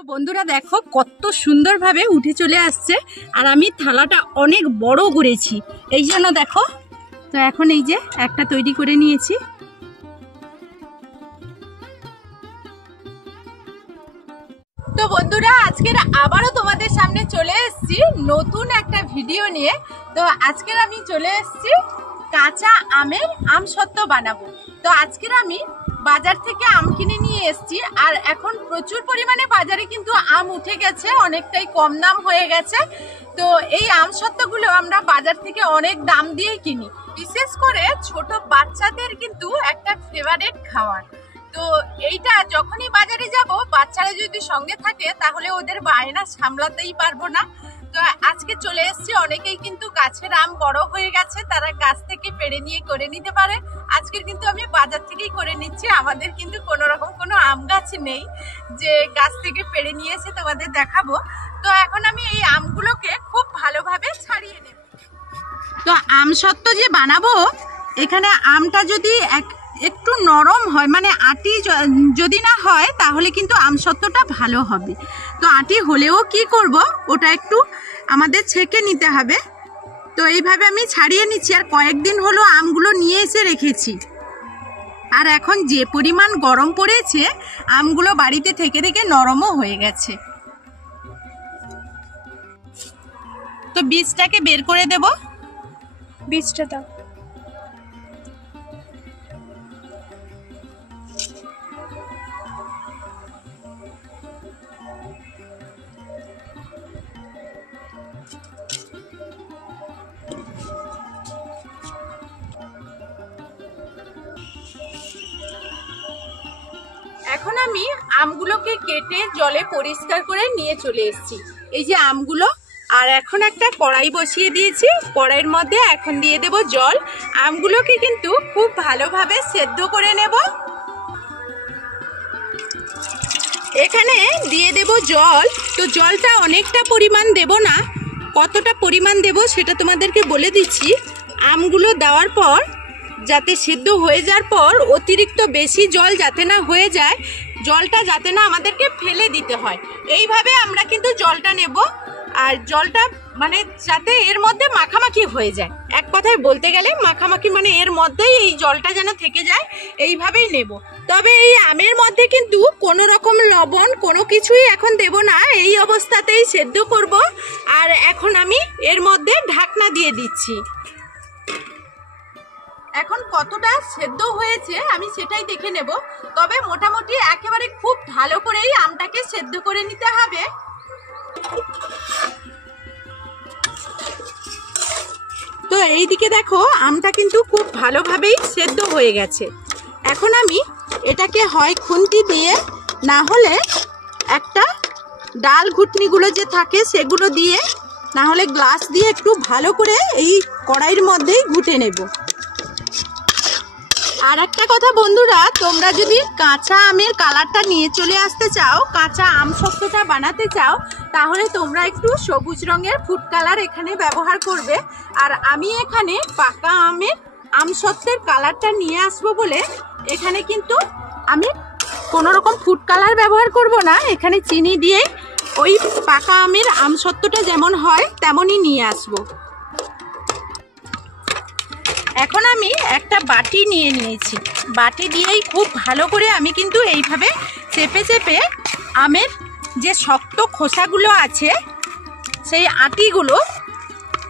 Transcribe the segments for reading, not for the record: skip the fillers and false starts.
তো বন্ধুরা দেখো কত সুন্দরভাবে উঠে চলে আসছে, আর আমি থালাটা অনেক বড় করেছি এই জন্য দেখো। তো এখন এই যে একটা তৈরি করে নিয়েছি। তো বন্ধুরা আজকের আবারও তোমাদের সামনে চলে এসেছি নতুন একটা ভিডিও নিয়ে। তো আজকের আমি চলে এসেছি কাঁচা আমের আমসত্ত্ব বানাবো। তো আজকের আমি বাজার থেকে আম কিনে নিয়ে এসেছি, আর এখন প্রচুর পরিমাণে বাজারে কিন্তু আম উঠে গেছে, অনেকটাই কম দাম হয়ে গেছে। তো এই আমসত্ত্বগুলো আমরা বাজার থেকে অনেক দাম দিয়ে কিনি, বিশেষ করে ছোট বাচ্চাদের কিন্তু একটা ফেভারিট খাবার। তো এইটা যখনই বাজারে যাব বাচ্চারা যদি সঙ্গে থাকে তাহলে ওদের বায়না সামলাতেই পারবো না। তো আজকে চলে এসেছি, অনেকেই কিন্তু গাছের আম বড় হয়ে গেছে, তারা গাছ থেকে পেড়ে নিয়ে করে নিতে পারে। আজকের কিন্তু আমি বাজার থেকেই করে নিচ্ছি, আমাদের কিন্তু কোনো রকম কোনো আম গাছ নেই যে গাছ থেকে পেড়ে নিয়ে এসে তোমাদের দেখাবো। তো এখন আমি এই আমগুলোকে খুব ভালোভাবে ছাড়িয়ে নেব। তো আমসত্ত্ব যে বানাবো, এখানে আমটা যদি একটু নরম হয়, মানে আটি যদি না হয় তাহলে কিন্তু আমসত্ত্বটা ভালো হবে। তো আটি হলেও কি করব, ওটা একটু আমাদের ছেঁকে নিতে হবে। তো এইভাবে আমি ছাড়িয়ে নিচ্ছি, আর কয়েকদিন হলো আমগুলো নিয়ে এসে রেখেছি। আর এখন যে পরিমাণ গরম পড়েছে আমগুলো বাড়িতে থেকে থেকে নরমও হয়ে গেছে। তো বীজটাকে বের করে দেব। বীজটা দাও। এখন আমি আমগুলোকে কেটে জলে পরিষ্কার করে নিয়ে চলে এসেছি। এই যে আমগুলো, আর এখন একটা কড়াই বসিয়ে দিয়েছি, কড়াইয়ের মধ্যে এখন দিয়ে দেব জল। আমগুলোকে কিন্তু খুব ভালোভাবে সেদ্ধ করে নেব। এখানে দিয়ে দেব জল। তো জলটা অনেকটা পরিমাণ দেব না, কতটা পরিমাণ দেব সেটা তোমাদেরকে বলে দিচ্ছি। আমগুলো দেওয়ার পর যাতে সেদ্ধ হয়ে যাওয়ার পর অতিরিক্ত বেশি জল যাতে না হয়ে যায়, জলটা যাতে না আমাদেরকে ফেলে দিতে হয়, এইভাবে আমরা কিন্তু জলটা নেব। আর জলটা মানে যাতে এর মধ্যে মাখামাখি হয়ে যায়, এক কথায় বলতে গেলে মাখামাখি, মানে এর মধ্যেই এই জলটা যেন থেকে যায়, এইভাবেই নেব। তবে এই আমের মধ্যে কিন্তু কোনো রকম লবণ কোনো কিছুই এখন দেব না, এই অবস্থাতেই সেদ্ধ করব। আর এখন আমি এর মধ্যে ঢাকনা দিয়ে দিচ্ছি। এখন কতটা সেদ্ধ হয়েছে আমি সেটাই দেখে নেব। তবে মোটামুটি একেবারে খুব ভালো করেই আমটাকে সেদ্ধ করে নিতে হবে। তো এইদিকে দেখো আমটা কিন্তু খুব ভালোভাবেই সেদ্ধ হয়ে গেছে। এখন আমি এটাকে হয় খুন্তি দিয়ে, না হলে একটা ডাল ঘুটনিগুলো যে থাকে সেগুলো দিয়ে, না হলে গ্লাস দিয়ে একটু ভালো করে এই কড়াইয়ের মধ্যেই ঘুটে নেব। আর একটা কথা বন্ধুরা, তোমরা যদি কাঁচা আমের কালারটা নিয়ে চলে আসতে চাও, কাঁচা আমসত্ত্বটা বানাতে চাও, তাহলে তোমরা একটু সবুজ রঙের ফুড কালার এখানে ব্যবহার করবে। আর আমি এখানে পাকা আমের আমসত্ত্বের কালারটা নিয়ে আসবো বলে এখানে কিন্তু আমি কোনো রকম ফুড কালার ব্যবহার করব না, এখানে চিনি দিয়ে ওই পাকা আমের আমসত্ত্বটা যেমন হয় তেমনই নিয়ে আসবো। এখন আমি একটা বাটি নিয়ে নিয়েছি, বাটি দিয়েই খুব ভালো করে আমি কিন্তু এইভাবে চেপে চেপে আমের যে শক্ত খোসাগুলো আছে সেই আটিগুলো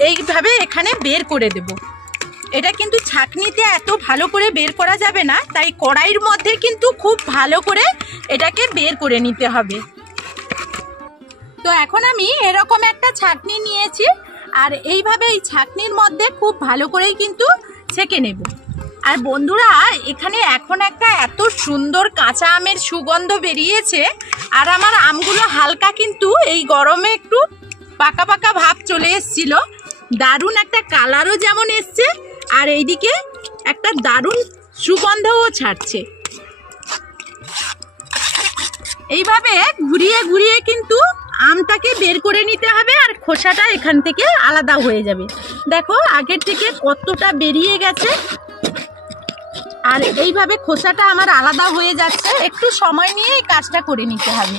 এইভাবে এখানে বের করে দেব। এটা কিন্তু ছাঁকনিতে এত ভালো করে বের করা যাবে না, তাই কড়াইয়ের মধ্যে কিন্তু খুব ভালো করে এটাকে বের করে নিতে হবে। তো এখন আমি এরকম একটা ছাঁকনি নিয়েছি, আর এইভাবে এই ছাঁকনির মধ্যে খুব ভালো করেই কিন্তু ছেঁকে নেব। আর বন্ধুরা এখানে এখন একটা এত সুন্দর কাঁচা আমের সুগন্ধ বেরিয়েছে, আর আমার আমগুলো হালকা কিন্তু এই গরমে একটু পাকা পাকা ভাব চলে এসেছিল, দারুণ একটা কালারও যেমন এসছে, আর এইদিকে একটা দারুণ সুগন্ধও ছাড়ছে। এইভাবে ঘুরিয়ে ঘুরিয়ে কিন্তু আমটাকে বের করে নিতে হবে, আর খোসাটা এখান থেকে আলাদা হয়ে যাবে। দেখো আগের থেকে কতটা বেরিয়ে গেছে, আর এইভাবে খোসাটা আমার আলাদা হয়ে যাচ্ছে। একটু সময় নিয়ে এই কাজটা করে নিতে হবে।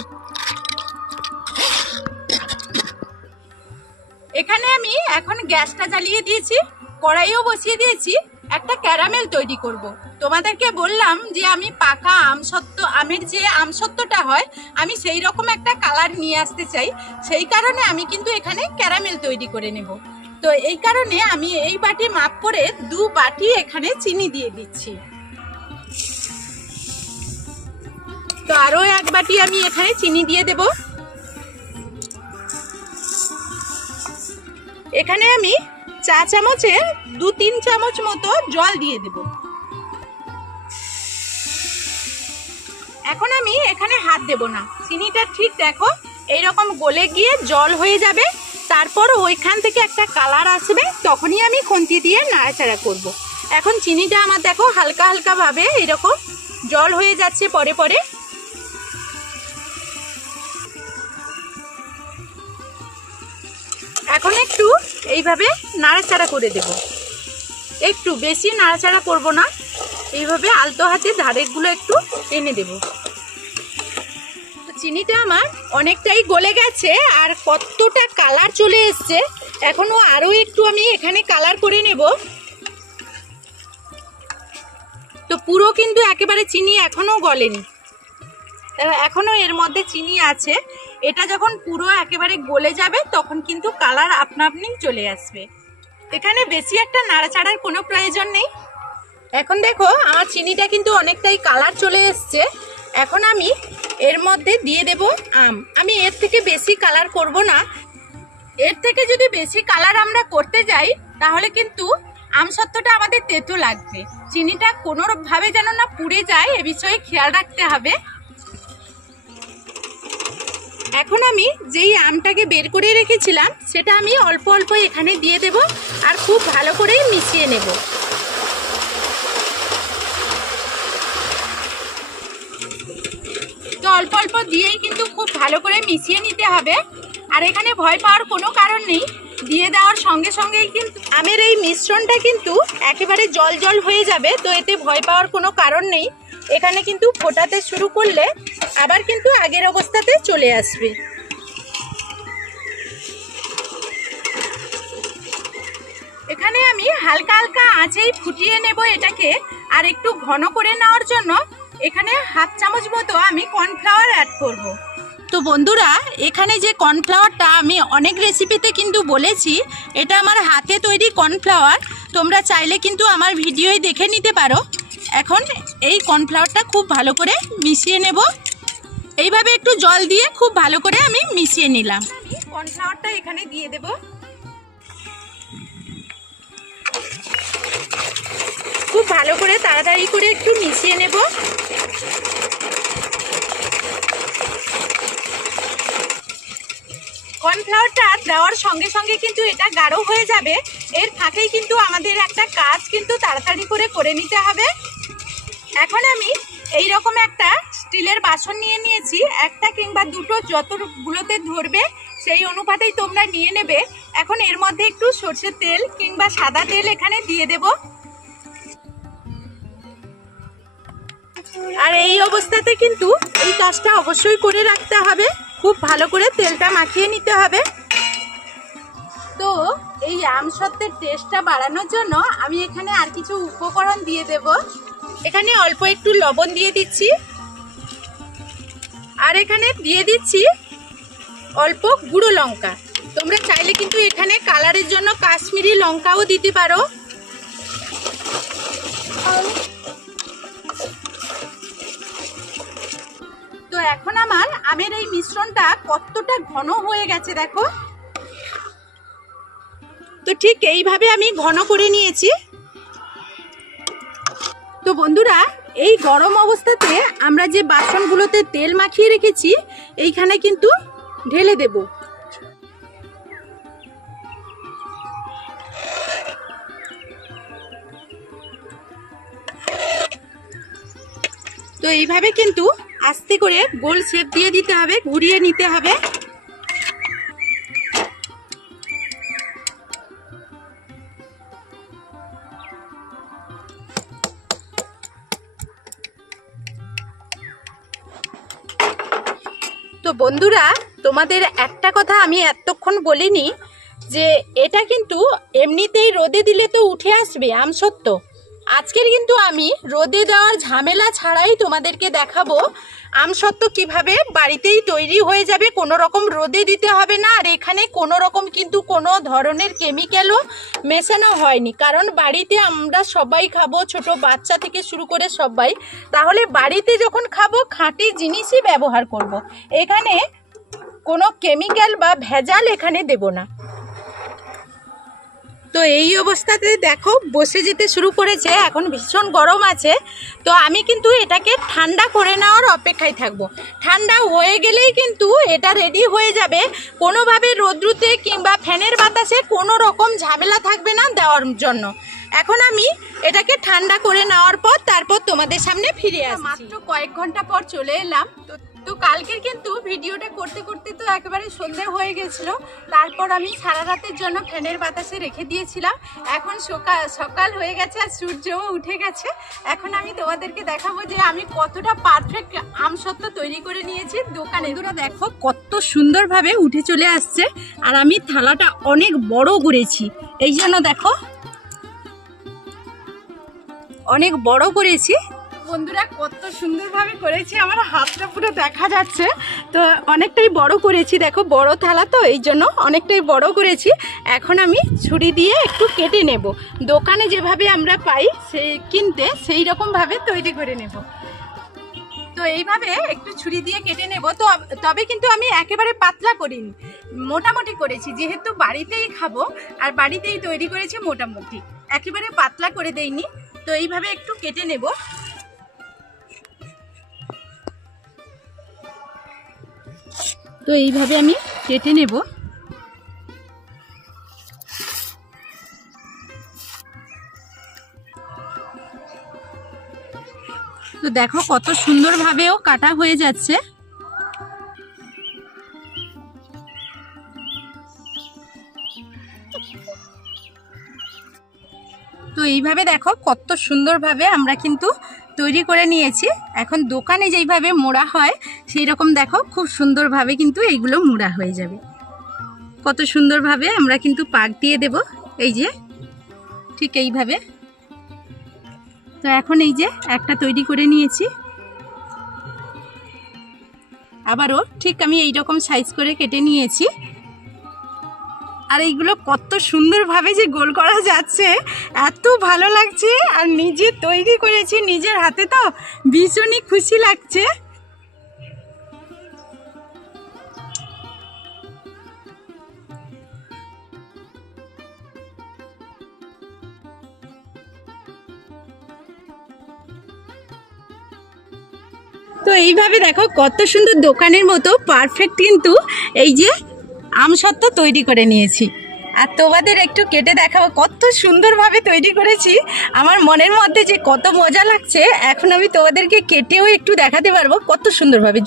এখানে আমি এখন গ্যাসটা জ্বালিয়ে দিয়েছি, কড়াইও বসিয়ে দিয়েছি। একটা ক্যারামেল তৈরি করব। তোমাদেরকে বললাম যে আমি পাকা আমের যে আমসত্ত্বটা হয় আমি সেই রকম একটা কালার নিয়ে আসতে চাই, সেই কারণে আমি কিন্তু এখানে ক্যারামেল তৈরি করে নেব। তো এই কারণে আমি এই বাটি মাপ করে 2 বাটি এখানে চিনি দিয়ে দিচ্ছি। তো আরো 1 বাটি আমি এখানে চিনি দিয়ে দেব। এখানে আমি চা চামচে 2-3 চামচ মতো জল দিয়ে দেব। এখন আমি এখানে হাত দেব না, চিনিটা ঠিক দেখো এইরকম গলে গিয়ে জল হয়ে যাবে, তারপর ওইখান থেকে একটা কালার আসবে, তখনই আমি খুন্তি দিয়ে নাড়াচাড়া করব। এখন চিনিটা আমার দেখো হালকা হালকা ভাবে এরকম জল হয়ে যাচ্ছে পরে পরে। এখন একটু এইভাবে নাড়াচাড়া করে দেব, একটু বেশি নাড়াচাড়া করব না, এইভাবে আলতো হাতে ধারেগুলো একটু টেনে দেব। চিনিটা আমার অনেকটাই গলে গেছে আর কতটা কালার চলে এসছে, এখনো আরো একটু আমি এখানে কালার করে নেব। তো পুরো কিন্তু একেবারে চিনি এখনো গলেনি, এখনো এর মধ্যে চিনি আছে। এটা যখন পুরো একেবারে গলে যাবে তখন কিন্তু কালার আপনা আপনি চলে আসবে। এখানে বেশি একটা নাড়াচাড়ার কোনো প্রয়োজন নেই। এখন দেখো আমার চিনিটা কিন্তু অনেকটাই কালার চলে এসছে। এখন আমি এর মধ্যে দিয়ে দেব আম। আমি এর থেকে বেশি কালার করব না, এর থেকে যদি বেশি কালার আমরা করতে যাই তাহলে কিন্তু আমসত্ত্বটা আমাদের তেতো লাগবে। চিনিটা কোনোভাবে যেন না পুড়ে যায় এ বিষয়ে খেয়াল রাখতে হবে। এখন আমি যেই আমটাকে বের করে রেখেছিলাম সেটা আমি অল্প অল্প এখানে দিয়ে দেব আর খুব ভালো করে মিশিয়ে নেব। তো অল্প অল্প দিয়েই কিন্তু খুব ভালো করে মিশিয়ে নিতে হবে। আর এখানে ভয় পাওয়ার কোনো কারণ নেই, দিয়ে দেওয়ার সঙ্গে সঙ্গেই কিন্তু আমের এই মিশ্রণটা কিন্তু একেবারে জল জল হয়ে যাবে। তো এতে ভয় পাওয়ার কোনো কারণ নেই, এখানে কিন্তু ফোটাতে শুরু করলে আবার কিন্তু আগের অবস্থাতে চলে আসবে। এখানে আমি হালকা হালকা আঁচেই ফুটিয়ে নেব এটাকে। আর একটু ঘন করে নেওয়ার জন্য এখানে 1/2 চামচ মতো আমি কর্নফ্লাওয়ার অ্যাড করব। তো বন্ধুরা এখানে যে কর্নফ্লাওয়ারটা আমি অনেক রেসিপিতে কিন্তু বলেছি, এটা আমার হাতে তৈরি কর্নফ্লাওয়ার, তোমরা চাইলে কিন্তু আমার ভিডিওই দেখে নিতে পারো। এখন এই কর্নফ্লাওয়ারটা খুব ভালো করে মিশিয়ে নেব। এইভাবে একটু জল দিয়ে খুব ভালো করে আমি মিশিয়ে নিলাম। আমি কর্নফ্লাওয়ারটা এখানে দিয়ে দেব। খুব ভালো করে তাড়াতাড়ি করে একটু মিশিয়ে নেব। কর্নফ্লাওয়ারটা দেওয়ার সঙ্গে সঙ্গে কিন্তু এটা গাঢ় হয়ে যাবে। এর ফাঁকেই কিন্তু আমাদের একটা কাজ কিন্তু তাড়াতাড়ি করে নিতে হবে। এখন আমি এই রকম একটা স্টিলের বাসন নিয়ে নিয়েছি, একটা কিংবা দুটো যতগুলোতে ধরবে সেই অনুপাতেই তোমরা নিয়ে নেবে। এখন এর মধ্যে একটু সরষের তেল কিংবা সাদা তেল এখানে দিয়ে দেব। আর এই অবস্থাতে কিন্তু এই কাজটা অবশ্যই করে রাখতে হবে, খুব ভালো করে তেলটা মাখিয়ে নিতে হবে। তো এই আমসত্ত্বের টেস্টটা বাড়ানোর জন্য আমি এখানে আর কিছু উপকরণ দিয়ে দেব। এখানে অল্প একটু লবণ দিয়ে দিচ্ছি, আর এখানে দিয়ে দিচ্ছি অল্প গুঁড়ো লঙ্কা। তোমরা চাইলে কিন্তু এখানে কালারের জন্য কাশ্মীরি লঙ্কাও দিতে পারো। তো এখন আমার আমের এই মিশ্রণটা কতটা ঘন হয়ে গেছে দেখো। তো ঠিক এইভাবে আমি ঘন করে নিয়েছি। তো বন্ধুরা এই গরম অবস্থাতে আমরা যে বাসনগুলোতে তেল মাখিয়ে রেখেছি এইখানে কিন্তু ঢেলে দেব। তো এইভাবে কিন্তু আস্তে করে গোল শেপ দিয়ে দিতে হবে, ঘুরিয়ে নিতে হবে। তো বন্ধুরা তোমাদের একটা কথা আমি এতক্ষণ বলিনি, যে এটা কিন্তু এমনিতেই রোদে দিলে তো উঠে আসবে আমসত্ত্ব। আজকের কিন্তু আমি রোদে দেওয়ার ঝামেলা ছাড়াই তোমাদেরকে দেখাবো আমসত্ত্ব কিভাবে বাড়িতেই তৈরি হয়ে যাবে, কোনো রকম রোদে দিতে হবে না। আর এখানে কোনো রকম কিন্তু কোনো ধরনের কেমিক্যালও মেশানো হয়নি, কারণ বাড়িতে আমরা সবাই খাবো, ছোট বাচ্চা থেকে শুরু করে সবাই। তাহলে বাড়িতে যখন খাবো খাঁটি জিনিসই ব্যবহার করব। এখানে কোনো কেমিক্যাল বা ভেজাল এখানে দেব না। তো এই অবস্থাতে দেখো বসে যেতে শুরু করেছে, এখন ভীষণ গরম আছে। তো আমি কিন্তু এটাকে ঠান্ডা করে নেওয়ার অপেক্ষায় থাকবো। ঠান্ডা হয়ে গেলেই কিন্তু এটা রেডি হয়ে যাবে। কোনোভাবে রোদ্রুতে কিংবা ফ্যানের বাতাসে কোনো রকম ঝামেলা থাকবে না দেওয়ার জন্য। এখন আমি এটাকে ঠান্ডা করে নেওয়ার পর তারপর তোমাদের সামনে ফিরে আসছি। মাত্র কয়েক ঘন্টা পর চলে এলাম। তো কালকের কিন্তু ভিডিওটা করতে করতে তো একেবারে সন্ধে হয়ে গেছিল। তারপর আমি সারা রাতের জন্য ফ্যানের বাতাসে রেখে দিয়েছিলাম। এখন সকাল হয়ে গেছে আর সূর্যও উঠে গেছে। এখন আমি তোমাদেরকে দেখাবো যে আমি কতটা পারফেক্ট আমসত্ত্ব তৈরি করে নিয়েছি দোকানে। এগুলো দেখো কত সুন্দরভাবে উঠে চলে আসছে। আর আমি থালাটা অনেক বড় করেছি, এই জন্য দেখো অনেক বড় করেছি। বন্ধুরা কত সুন্দরভাবে করেছি, আমার হাতটা পুরো দেখা যাচ্ছে। তো অনেকটাই বড় করেছি, দেখো বড় থালা তো এই জন্য অনেকটাই বড় করেছি। এখন আমি ছুরি দিয়ে একটু কেটে নেব। দোকানে যেভাবে আমরা পাই কিনতে সেই রকমভাবে তৈরি করে নেব। তো এইভাবে একটু ছুরি দিয়ে কেটে নেব। তো তবে কিন্তু আমি একেবারে পাতলা করিনি, মোটামুটি করেছি, যেহেতু বাড়িতেই খাবো আর বাড়িতেই তৈরি করেছি মোটামুটি, একেবারে পাতলা করে দেইনি। তো এইভাবে একটু কেটে নেব। তো এইভাবে আমি কেটে নেব। তো দেখো কত সুন্দরভাবেও কাটা হয়ে যাচ্ছে। তো এইভাবে দেখো কত সুন্দরভাবে আমরা কিন্তু তৈরি করে নিয়েছি। এখন দোকানে যেইভাবে মোড়া হয় সেই রকম দেখো খুব সুন্দরভাবে কিন্তু এইগুলো মোড়া হয়ে যাবে। কত সুন্দরভাবে আমরা কিন্তু পাক দিয়ে দেব, এই যে ঠিক এইভাবে। তো এখন এই যে একটা তৈরি করে নিয়েছি, আবারও ঠিক আমি এইরকম সাইজ করে কেটে নিয়েছি। আর এইগুলো কত সুন্দরভাবে যে গোল করা যাচ্ছে, এত ভালো লাগছে। আর নিজে তৈরি করেছি নিজের হাতে, তো ভীষণই খুশি লাগছে। তো এইভাবে দেখো কত সুন্দর দোকানের মতো পারফেক্ট কিন্তু এই যে আমসত্ত্ব তৈরি করে নিয়েছি। আর তোমাদের একটু কেটে দেখাবো কত সুন্দরভাবে তৈরি করেছি। আমার মনের মধ্যে যে কত মজা লাগছে, এখন আমি তোমাদেরকে কেটেও একটু দেখাতে পারবো কত সুন্দরভাবে।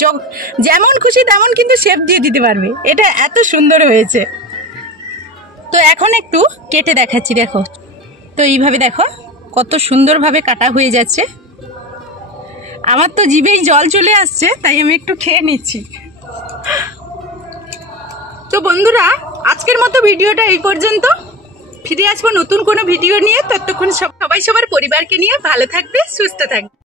যেমন খুশি তেমন কিন্তু শেপ দিয়ে দিতে পারবে, এটা এত সুন্দর হয়েছে। তো এখন একটু কেটে দেখাচ্ছি, দেখো। তো এইভাবে দেখো কত সুন্দরভাবে কাটা হয়ে যাচ্ছে। আমার তো জিভেই জল চলে আসছে, তাই আমি একটু খেয়ে নিচ্ছি। তো বন্ধুরা আজকের মতো ভিডিওটা এই পর্যন্ত। ফিরে আসবো নতুন কোনো ভিডিও নিয়ে। ততক্ষণ সবাই সবার পরিবারকে নিয়ে ভালো থাকবে, সুস্থ থাকবে।